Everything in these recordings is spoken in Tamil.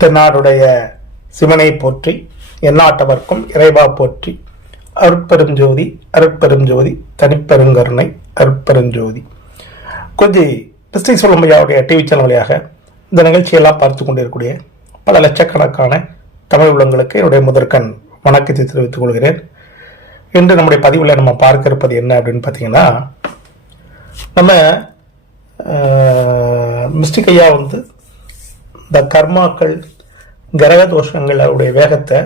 தென்னாடுடைய சிவனை போற்றி, எந்நாட்டவர்க்கும் இறைவா போற்றி. அருட்பெருஞ்சோதி அருட்பெரும் ஜோதி தனிப்பெருங்கருணை அருட்பெருஞ்சோதி. கொஞ்சம் டிஸ்ட்ரிக்ட் சொல்லுமையாவுடைய டிவி சேனல் வழியாக இந்த நிகழ்ச்சியெல்லாம் பார்த்து கொண்டிருக்கக்கூடிய பல லட்சக்கணக்கான தமிழ் உள்ளங்களுக்கு என்னுடைய முதற்கண் வணக்கத்தை தெரிவித்துக் கொள்கிறேன். இன்று நம்முடைய பதிவில் நம்ம பார்க்க இருப்பது என்ன அப்படின்னு பார்த்தீங்கன்னா, நம்ம மிஸ்டிக் ஐயா இந்த கர்மாக்கள் கிரக தோஷங்களுடைய வேகத்தை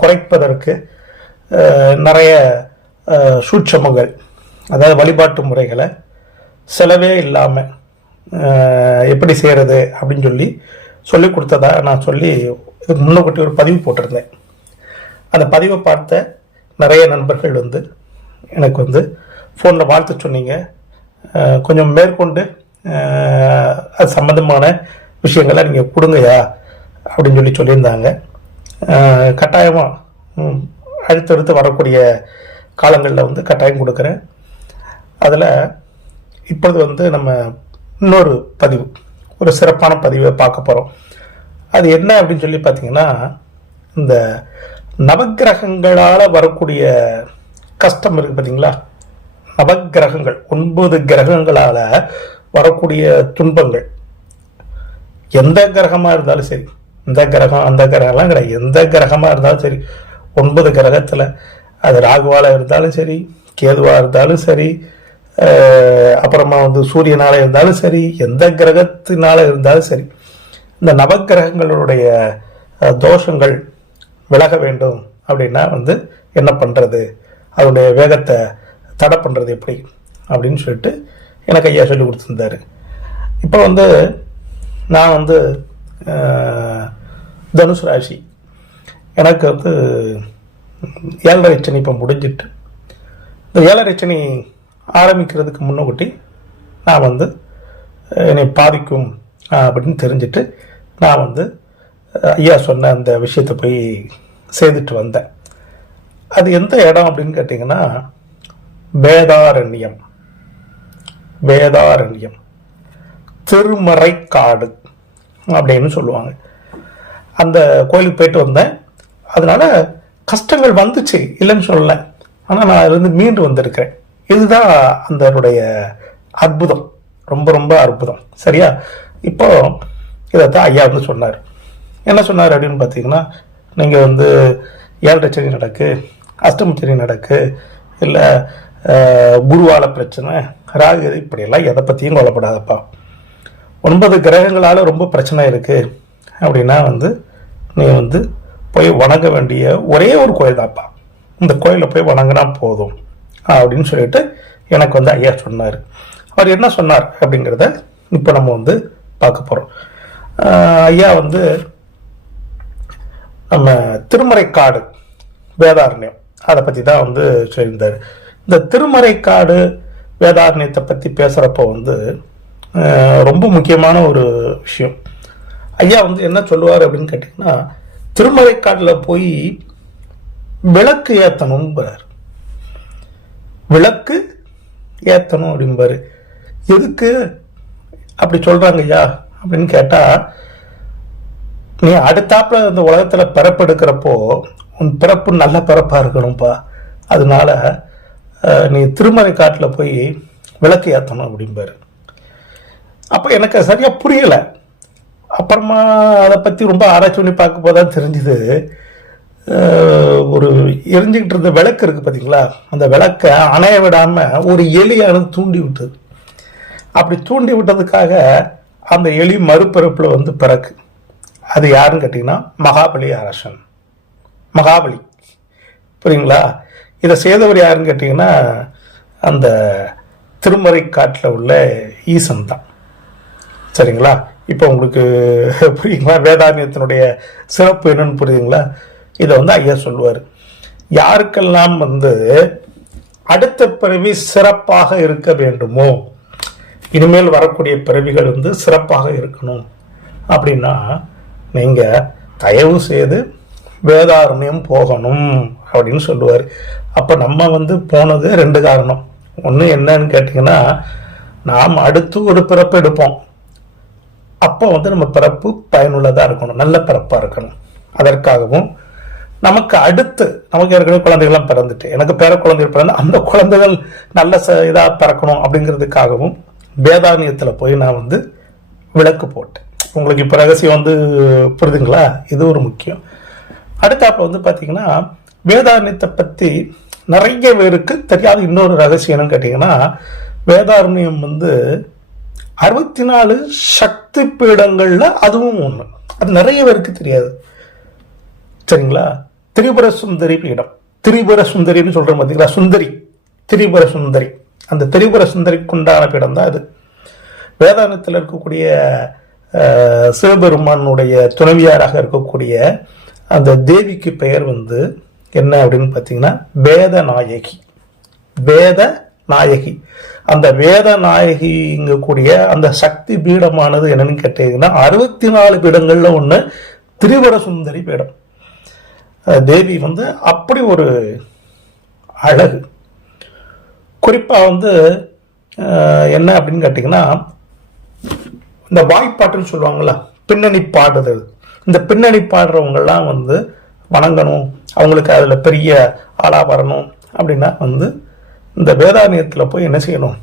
குறைப்பதற்கு நிறைய சூட்சமங்கள், அதாவது வழிபாட்டு முறைகளை செலவே இல்லாமல் எப்படி செய்கிறது அப்படின்னு சொல்லி கொடுத்ததா நான் இதுக்கு முன்னக்கூட்டி ஒரு பதிவு போட்டிருந்தேன். அந்த பதிவை பார்த்த நிறைய நண்பர்கள் எனக்கு ஃபோனில் வாழ்த்து சொன்னீங்க. கொஞ்சம் மேற்கொண்டு அது சம்மந்தமான விஷயங்களை நீங்கள் கொடுங்கயா அப்படின்னு சொல்லியிருந்தாங்க. கட்டாயமாக அடுத்தடுத்து வரக்கூடிய காலங்களில் கட்டாயம் கொடுக்குறேன். அதில் இப்பொழுது நம்ம இன்னொரு பதிவு, ஒரு சிறப்பான பதிவை பார்க்க போகிறோம். அது என்ன அப்படின்னு பார்த்தீங்கன்னா, இந்த நவக்கிரகங்களால் வரக்கூடிய கஷ்டம் இருக்குது பார்த்தீங்களா. நவக்கிரகங்கள் 9 கிரகங்களால் வரக்கூடிய துன்பங்கள், எந்த கிரகமாக இருந்தாலும் சரி, இந்த கிரகம் அந்த கிரகம்லாம் கிடையாது, எந்த கிரகமாக இருந்தாலும் சரி, 9 கிரகத்தில் அது ராகுவால் இருந்தாலும் சரி, கேதுவாக இருந்தாலும் சரி, அப்புறமா சூரியனால் இருந்தாலும் சரி, எந்த கிரகத்தினால இருந்தாலும் சரி, இந்த நவக்கிரகங்களுடைய தோஷங்கள் விலக வேண்டும் அப்படின்னா என்ன பண்ணுறது, அதனுடைய வேகத்தை தடை பண்ணுறது எப்படி அப்படின்னு சொல்லிட்டு எனக்கு ஐயா சொல்லி கொடுத்துருந்தாரு. இப்போ நான் தனுசு ராசி, எனக்கு 7.5 சனி இப்போ முடிஞ்சிட்டு, இந்த 7.5 சனி ஆரம்பிக்கிறதுக்கு முன்னக்கூட்டி நான் என்னை பாதிக்கும் அப்படின்னு தெரிஞ்சுட்டு நான் ஐயா சொன்ன அந்த விஷயத்தை போய் செய்துட்டு வந்தேன். அது எந்த இடம் அப்படின்னு கேட்டிங்கன்னா, வேதாரண்யம். வேதாரண்யம் திருமறைக்காடு அப்படின்னு சொல்லுவாங்க. அந்த கோயிலுக்கு போயிட்டு வந்தேன். அதனால கஷ்டங்கள் வந்துச்சு, இல்லைன்னு சொல்லலை. ஆனால் நான் அதுலேருந்து மீண்டு வந்திருக்கிறேன். இதுதான் அதனுடைய அற்புதம், ரொம்ப ரொம்ப அற்புதம். சரியா? இப்போ இதைத்தான் ஐயா சொன்னார். என்ன சொன்னார் அப்படின்னு பார்த்தீங்கன்னா, நீங்கள் 7.5 சனி நடக்கு, அஷ்டம சனி நடக்கு, இல்லை குருவால பிரச்சனை, ராகு, இப்படியெல்லாம் எதை பற்றியும் கொல்லப்படாதப்பா. 9 கிரகங்களால் ரொம்ப பிரச்சனை இருக்குது அப்படின்னா நீ போய் வணங்க வேண்டிய ஒரே ஒரு கோயில் தான்ப்பா, இந்த கோயிலில் போய் வணங்கினா போதும் அப்படின்னு சொல்லிட்டு எனக்கு ஐயா சொன்னார். அவர் என்ன சொன்னார் அப்படிங்கிறத இப்போ நம்ம பார்க்க போகிறோம். ஐயா நம்ம திருமறைக்காடு வேதாரண்யம் அதை பற்றி தான் சொல்லியிருந்தார். இந்த திருமறைக்காடு வேதாரண்யத்தை பற்றி பேசுகிறப்போ ரொம்ப முக்கியமான ஒரு விஷயம். ஐயா என்ன சொல்லுவார் அப்படின்னு கேட்டிங்கன்னா, திருமறைக்காட்டில் போய் விளக்கு ஏற்றணும்பார். விளக்கு ஏற்றணும் அப்படிம்பாரு. எதுக்கு அப்படி சொல்கிறாங்க ஐயா அப்படின்னு கேட்டால், நீ அடுத்தாப்புல இந்த உலகத்தில் பிறப்பெடுக்கிறப்போ உன் பிறப்பு நல்ல பிறப்பாக இருக்கணும்ப்பா, அதனால நீ திருமறைக்காட்டில் போய் விளக்கு ஏற்றணும் அப்படிம்பாரு. அப்போ எனக்கு சரியாக புரியலை. அப்புறமா அதை பற்றி ரொம்ப ஆராய்ச்சி பண்ணி பார்க்க போதான் தெரிஞ்சுது. ஒரு எரிஞ்சுக்கிட்டு இருந்த விளக்கு இருக்குது பார்த்தீங்களா, அந்த விளக்கை அணைய விடாமல் ஒரு எலியானது தூண்டி விட்டது. அப்படி தூண்டி விட்டதுக்காக அந்த எலி மறுபிறப்பில் பிறக்கு. அது யாருன்னு கேட்டிங்கன்னா, மகாபலி அரசன். மகாபலி, புரியுங்களா? இதை செய்தவர் யாருன்னு கேட்டிங்கன்னா, அந்த திருமறைக்காட்டில் உள்ள ஈசன் தான். சரிங்களா? இப்போ உங்களுக்கு புரியுங்களா வேதாரண்யத்தினுடைய சிறப்பு என்னன்னு புரியுதுங்களா? இதை ஐயா சொல்லுவார். யாருக்கெல்லாம் அடுத்த பிறவி சிறப்பாக இருக்க வேண்டுமோ, இனிமேல் வரக்கூடிய பிறவிகள் சிறப்பாக இருக்கணும் அப்படின்னா நீங்கள் தயவு செய்து வேதாரண்யம் போகணும் அப்படின்னு சொல்லுவார். அப்போ நம்ம போனது 2 காரணம். ஒன்று என்னன்னு கேட்டிங்கன்னா, நாம் அடுத்து ஒரு பிறப்பு எடுப்போம். அப்போ வந்து நம்ம பிறப்பு பயனுள்ளதாக இருக்கணும், நல்ல பிறப்பாக இருக்கணும். அதற்காகவும் நமக்கு அடுத்து நமக்கு ஏற்கனவே குழந்தைகள்லாம் பிறந்துட்டு எனக்கு பேர குழந்தைகள் பிறந்து அந்த குழந்தைகள் நல்ல இதாக பிறக்கணும் அப்படிங்கிறதுக்காகவும் வேதாரண்யத்தில் போய் நான் வந்து விளக்கு போட்டேன். உங்களுக்கு இப்போ ரகசியம் வந்து புரியுதுங்களா? இது ஒரு முக்கியம். அடுத்தாப்புல வந்து பார்த்தீங்கன்னா வேதாரண்யத்தை பற்றி நிறைய பேருக்கு தெரியாத இன்னொரு ரகசியம்னு கேட்டிங்கன்னா, வேதாரண்யம் வந்து 64 சக்தி பீடங்கள்ல அதுவும் ஒன்று. அது நிறைய பேருக்கு தெரியாது, சரிங்களா? திரிபுர சுந்தரி பீடம், திரிபுர சுந்தரின்னு சொல்றோம் பார்த்தீங்களா, சுந்தரி, திரிபுர சுந்தரி. அந்த திரிபுர சுந்தரிக்கு உண்டான பீடம் தான் அது. வேதாரண்யத்தில் இருக்கக்கூடிய சிவபெருமானுடைய துணைவியாராக இருக்கக்கூடிய அந்த தேவிக்கு பெயர் வந்து என்ன அப்படின்னு பார்த்தீங்கன்னா வேதநாயகி. வேதநாயகி. அந்த வேதநாயகிங்க கூடிய அந்த சக்தி பீடமானது என்னன்னு கேட்டீங்கன்னா 64 பீடங்கள்ல ஒன்று திரிபுர சுந்தரி பீடம். தேவி வந்து அப்படி ஒரு அழகு. குறிப்பா வந்து என்ன அப்படின்னு கேட்டீங்கன்னா, இந்த வாய்ப்பாட்டுன்னு சொல்லுவாங்கல்ல, பின்னணி பாடுதல். இந்த பின்னணி பாடுறவங்கெல்லாம் வந்து வணங்கணும், அவங்களுக்கு அதில் பெரிய ஆளா வரணும் அப்படின்னா வந்து இந்த வேதாரண்யத்தில் போய் என்ன செய்யணும்,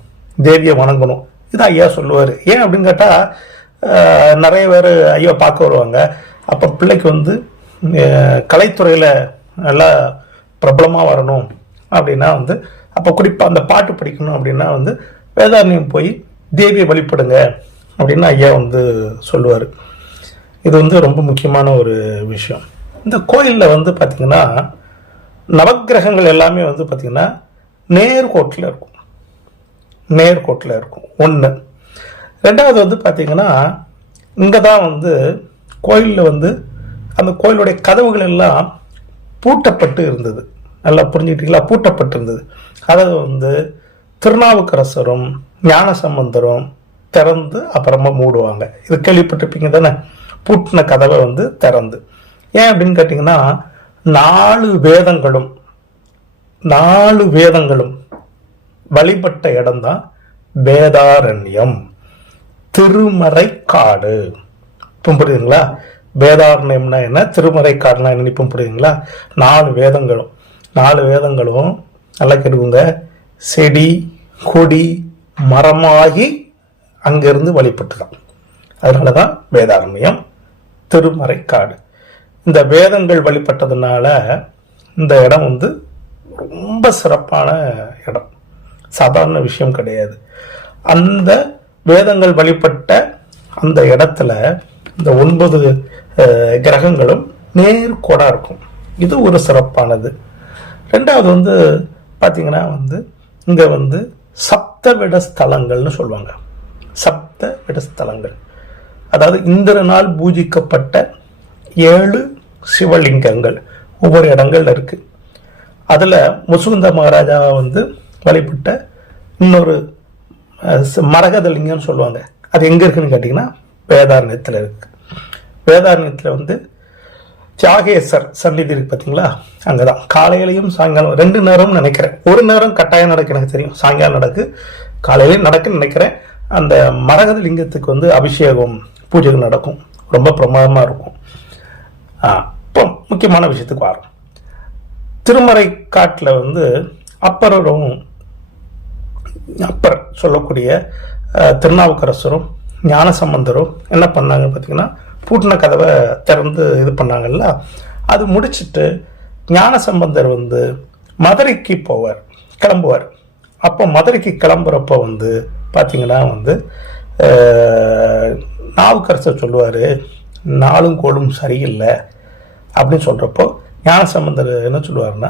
தேவியை வணங்கணும். இது ஐயா சொல்லுவார். ஏன் அப்படின்னு கேட்டால் நிறைய பேர் ஐயா பார்க்க வருவாங்க. அப்போ பிள்ளைக்கு வந்து கலைத்துறையில் நல்லா பிரபலமாக வரணும் அப்படின்னா வந்து, அப்போ குறிப்பாக அந்த பாட்டு படிக்கணும் அப்படின்னா வந்து வேதாரண்யம் போய் தேவியை வழிபடுங்க அப்படின்னு ஐயா வந்து சொல்லுவார். இது வந்து ரொம்ப முக்கியமான ஒரு விஷயம். இந்த கோயிலில் வந்து பார்த்திங்கன்னா நவக்கிரகங்கள் எல்லாமே வந்து பார்த்திங்கன்னா நேர்கோட்டில் இருக்கும். நேர்கோட்டில் இருக்கும் ஒன்று. ரெண்டாவது வந்து பார்த்திங்கன்னா இங்கே தான் வந்து கோயிலில் வந்து அந்த கோயிலுடைய கதவுகள் எல்லாம் பூட்டப்பட்டு இருந்தது. நல்லா புரிஞ்சுக்கிட்டீங்களா? பூட்டப்பட்டு இருந்தது. அதாவது வந்து திருநாவுக்கரசரும் ஞானசம்பந்தரும் திறந்து அப்புறமா மூடுவாங்க. இது கேள்விப்பட்டிருப்பீங்க தானே, பூட்டின கதவை வந்து திறந்து. ஏன் அப்படின்னு கேட்டிங்கன்னா 4 வேதங்களும் வழிபட்ட இடம்தான் வேதாரண்யம், திருமறைக்காடு. இப்போ புரியுதுங்களா? வேதாரண்யம்னா என்ன, திருமறைக்காடுனா என்ன, இப்போ புரியுதுங்களா? 4 வேதங்களும் நல்லா கேட்டுக்கோங்க, செடி கொடி மரமாகி அங்கிருந்து வழிபட்டுதான். அதனாலதான் வேதாரண்யம், திருமறைக்காடு. இந்த வேதங்கள் வழிபட்டதுனால இந்த இடம் வந்து ரொம்ப சிறப்பான இடம், சாதாரண விஷயம் கிடையாது. அந்த வேதங்கள் வழிபட்ட அந்த இடத்துல இந்த 9 கிரகங்களும் நேர்கோடா இருக்கும். இது ஒரு சிறப்பானது. ரெண்டாவது வந்து பார்த்தீங்கன்னா வந்து இங்க வந்து சப்தவிட ஸ்தலங்கள்னு சொல்லுவாங்க. சப்தவிட ஸ்தலங்கள் அதாவது இந்திரனால் பூஜிக்கப்பட்ட 7 சிவலிங்கங்கள் ஒவ்வொரு இடங்கள்ல இருக்கு. அதுல முசுகுந்த மகாராஜாவை வந்து வழிபட்ட இன்னொரு மரகதலிங்கம்னு சொல்லுவாங்க. அது எங்க இருக்குன்னு கேட்டீங்கன்னா வேதாரண்யத்தில் இருக்கு. வேதாரண்யத்தில் வந்து தியாகேசர் சந்நிதி இருக்கு பார்த்தீங்களா, அங்கதான் காலையிலையும் சாயங்காலம் 2 நேரம் நினைக்கிறேன். ஒரு நேரம் கட்டாயம் நடக்கு, எனக்கு தெரியும், சாயங்காலம் நடக்கு, காலையிலையும் நடக்குன்னு நினைக்கிறேன். அந்த மரகத லிங்கத்துக்கு வந்து அபிஷேகம் பூஜைகள் நடக்கும், ரொம்ப பிரமாதமா இருக்கும். இப்போ முக்கியமான விஷயத்துக்கு வரும். திருமறை காட்டில் வந்து அப்பர் சொல்லக்கூடிய திருநாவுக்கரசரும் ஞானசம்பந்தரும் என்ன பண்ணாங்க பார்த்தீங்கன்னா, பூட்டின கதவை திறந்து இது பண்ணாங்கல்ல. அது முடிச்சுட்டு ஞானசம்பந்தர் வந்து மதுரைக்கு கிளம்புவார். அப்போ மதுரைக்கு கிளம்புறப்போ வந்து பார்த்தீங்கன்னா வந்து நாவுக்கரசர் சொல்லுவார், நாளும் கோளும் சரியில்லை அப்படின்னு சொல்கிறப்போ ஞானசம்பந்தர் என்ன சொல்லுவாருன்னா,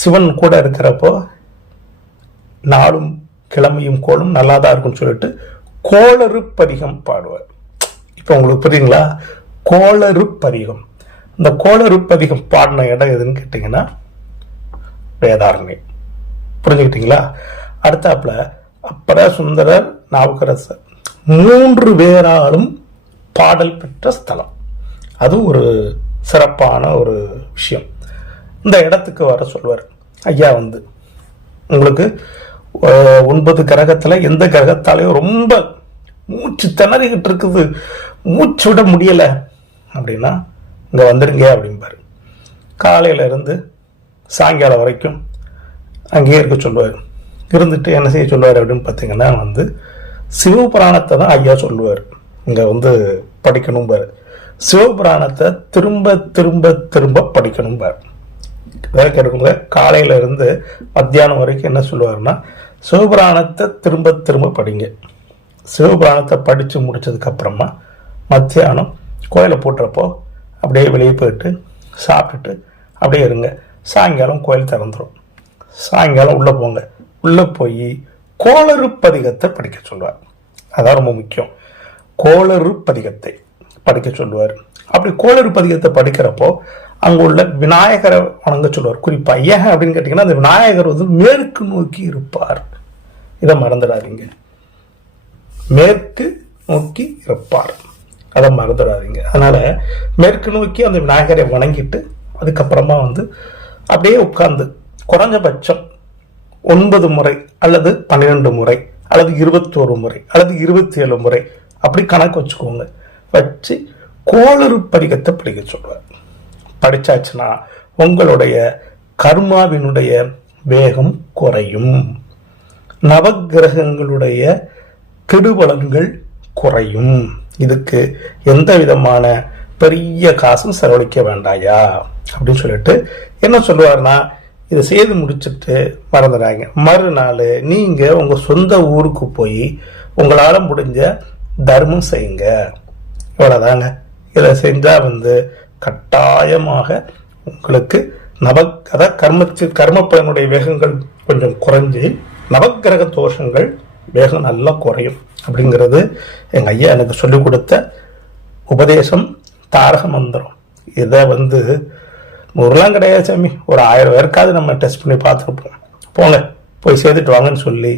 சிவன் கூட இருக்கிறப்போ நாளும் கிழமையும் கோளும் நல்லா தான் இருக்குன்னு சொல்லிட்டு கோளறு பதிகம் பாடுவார். இப்போ உங்களுக்கு புரியுங்களா? கோளறு பதிகம். இந்த கோளறு பதிகம் பாடின இடம் எதுன்னு கேட்டிங்கன்னா வேதாரண்யம். புரிஞ்சுக்கிட்டீங்களா? அடுத்தாப்புல அப்பர சுந்தரர் நாவுக்கரசர் 3 பேராலும் பாடல் பெற்ற ஸ்தலம். அது ஒரு சிறப்பான ஒரு விஷயம். இந்த இடத்துக்கு வர சொல்வார் ஐயா வந்து, உங்களுக்கு 9 கிரகத்துல எந்த கிரகத்தாலையும் ரொம்ப மூச்சு திணறிக்கிட்டு இருக்குது, மூச்சு விட முடியலை அப்படின்னா இங்கே வந்துடுங்க அப்படிம்பாரு. காலையில இருந்து சாயங்காலம் வரைக்கும் அங்கேயே இருக்க சொல்லுவார். இருந்துட்டு என்ன செய்ய சொல்லுவார் அப்படின்னு பார்த்தீங்கன்னா வந்து சிவபுராணத்தை தான் ஐயா சொல்லுவார். இங்கே வந்து படிக்கணும்பார். சிவபுராணத்தை திரும்ப திரும்ப திரும்ப படிக்கணும்பார். வேலைக்கு எடுக்குங்க. காலையில இருந்து மத்தியானம் வரைக்கும் என்ன சொல்லுவாருன்னா சிவபுராணத்தை திரும்ப திரும்ப படிங்க. சிவபுராணத்தை படித்து முடிச்சதுக்கு அப்புறமா மத்தியானம் கோயிலை போட்டுறப்போ அப்படியே வெளியே போயிட்டு சாப்பிட்டுட்டு அப்படியே இருங்க. சாயங்காலம் கோயில் திறந்துடும். சாயங்காலம் உள்ளே போங்க. உள்ளே போய் கோளறு பதிகத்தை படிக்க சொல்லுவார். அதான் ரொம்ப முக்கியம். கோளறு பதிகத்தை படிக்க சொல்லுவார். அப்படி கோளறு பதிகத்தை படிக்கிறப்போ அங்கே உள்ள விநாயகரை வணங்க சொல்லுவார். குறிப்பாக ஏன் அப்படின்னு கேட்டிங்கன்னா அந்த விநாயகர் வந்து மேற்கு நோக்கி இருப்பார். இதை மறந்துடாதீங்க. மேற்கு நோக்கி இருப்பார், அதை மறந்துடாதீங்க. அதனால மேற்கு நோக்கி அந்த விநாயகரை வணங்கிட்டு அதுக்கப்புறமா வந்து அப்படியே உட்கார்ந்து குறைஞ்சபட்சம் 9 முறை அல்லது 12 முறை அல்லது 21 முறை அல்லது 27 முறை அப்படி கணக்கு வச்சுக்கோங்க. வச்சு கோளறு பதிகத்தை படிக்க சொல்லுவார். படிச்சாச்சுன்னா உங்களுடைய கர்மாவினுடைய வேகம் குறையும், நவக்கிரகங்களுடைய கெடுபலன்கள் குறையும். இதுக்கு எந்த விதமான பெரிய காசும் செலவழிக்க வேண்டாயா அப்படின்னு சொல்லிட்டு என்ன சொல்லுவாருன்னா இதை செய்து முடிச்சுட்டு மறந்துடாங்க. மறுநாள் நீங்க உங்க சொந்த ஊருக்கு போய் உங்களால முடிஞ்ச தர்மம் செய்யுங்க. இவ்வளவுதாங்க. இதை செஞ்சா வந்து கட்டாயமாக உங்களுக்கு கர்ம பலனுடைய வேகங்கள் கொஞ்சம் குறைஞ்சி நவக்கிரக தோஷங்கள் வேகம் நல்லா குறையும். அப்படிங்கிறது எங்க ஐயா எனக்கு சொல்லிக் கொடுத்த உபதேசம், தாரக மந்திரம். இதை வந்து 100லாம் கிடையாது சாமி, ஒரு 1000 பேருக்காவது நம்ம டெஸ்ட் பண்ணி பார்த்துருப்போம். போங்க போய் சேர்த்துட்டு வாங்கன்னு சொல்லி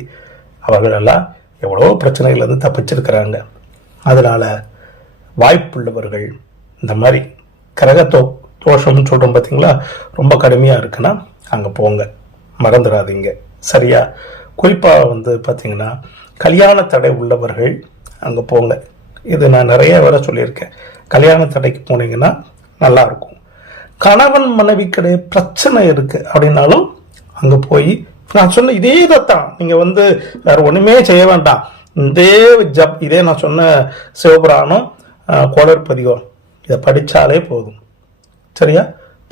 அவர்களெல்லாம் எவ்வளோ பிரச்சனைகள்லேருந்து தப்பிச்சிருக்கிறாங்க. அதனால வாய்ப்புள்ளவர்கள் இந்த மாதிரி கிரக தோஷம்னு சொல்கிறோம் பார்த்தீங்களா, ரொம்ப கடுமையாக இருக்குன்னா அங்கே போங்க, மறந்துடாதீங்க. சரியா? குறிப்பாக வந்து பார்த்தீங்கன்னா கல்யாண தடை உள்ளவர்கள் அங்கே போங்க. இது நான் நிறைய வரை சொல்லியிருக்கேன். கல்யாண தடைக்கு போனீங்கன்னா நல்லா இருக்கும். கணவன் மனைவிக்கிடையே பிரச்சனை இருக்கு அப்படின்னாலும் அங்கே போய் நான் சொன்ன இதே தான் நீங்கள் வந்து வேற ஒன்றுமே செய்ய வேண்டாம். இதே நான் சொன்ன சிவபுராணம், கோளறு பதிகம் இதை படித்தாலே போதும். சரியா?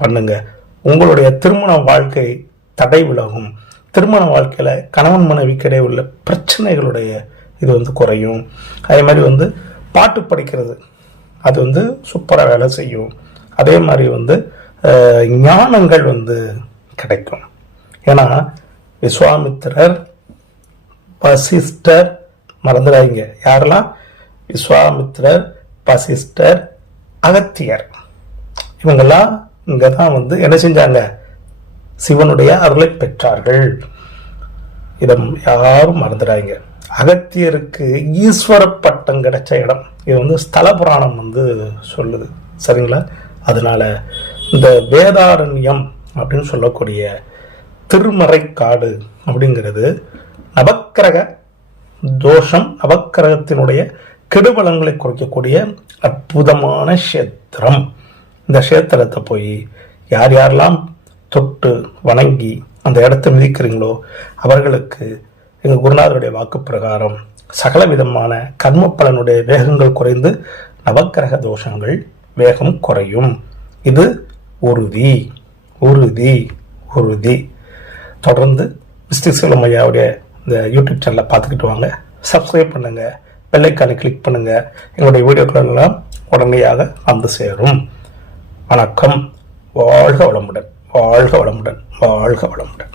பண்ணுங்க. உங்களுடைய திருமண வாழ்க்கை தடை விலகும். திருமண வாழ்க்கையில கணவன் மனைவிக்கிடையே உள்ள பிரச்சனைகளுடைய இது வந்து குறையும். அதே மாதிரி வந்து பாட்டு படிக்கிறது அது வந்து சூப்பராக வேலை செய்யும். அதே மாதிரி வந்து ஞானங்கள் வந்து கிடைக்கும். ஏன்னா விஸ்வாமித்திரர், வசிஷ்டர், மறந்துடாதீங்க யாரெல்லாம், விஸ்வாமித்திரர், வசிஷ்டர், அகத்தியர், இவங்கெல்லாம் இங்கே தான் வந்து என்ன செஞ்சாங்க, சிவனுடைய அருளை பெற்றார்கள். இதை யாரும் மறந்துடாங்க. அகத்தியருக்கு ஈஸ்வர பட்டம் கிடைச்ச இடம் இது வந்து ஸ்தல புராணம் வந்து சொல்லுது. சரிங்களா? அதனால இந்த வேதாரண்யம் அப்படின்னு சொல்லக்கூடிய திருமறைக்காடு அப்படிங்கிறது நவக்கிரக தோஷம், நவக்கிரகத்தினுடைய கெடுபலங்களை குறைக்கக்கூடிய அற்புதமான கஷேத்திரம். இந்த கஷேத்திரத்தை போய் யார் யாரெல்லாம் தொட்டு வணங்கி அந்த இடத்தை மிதிக்கிறீங்களோ அவர்களுக்கு எங்கள் குருநாதருடைய வாக்கு பிரகாரம் சகல விதமான கர்ம பலனுடைய வேகங்கள் குறைந்து நவக்கிரக தோஷங்கள் வேகம் குறையும். இது உறுதி உறுதி உறுதி. தொடர்ந்து மிஸ்டர் செல்வம் ஐயாவுடைய இந்த யூடியூப் சேனலை பார்த்துக்கிட்டு வாங்க. சப்ஸ்கிரைப் பண்ணுங்க, பெல் ஐக்கானை கிளிக் பண்ணுங்க. எங்களுடைய வீடியோக்கள் எல்லாம் உடனடியாக வந்து சேரும். வணக்கம். வாழ்க வளமுடன், வாழ்க வளமுடன், வாழ்க வளமுடன்.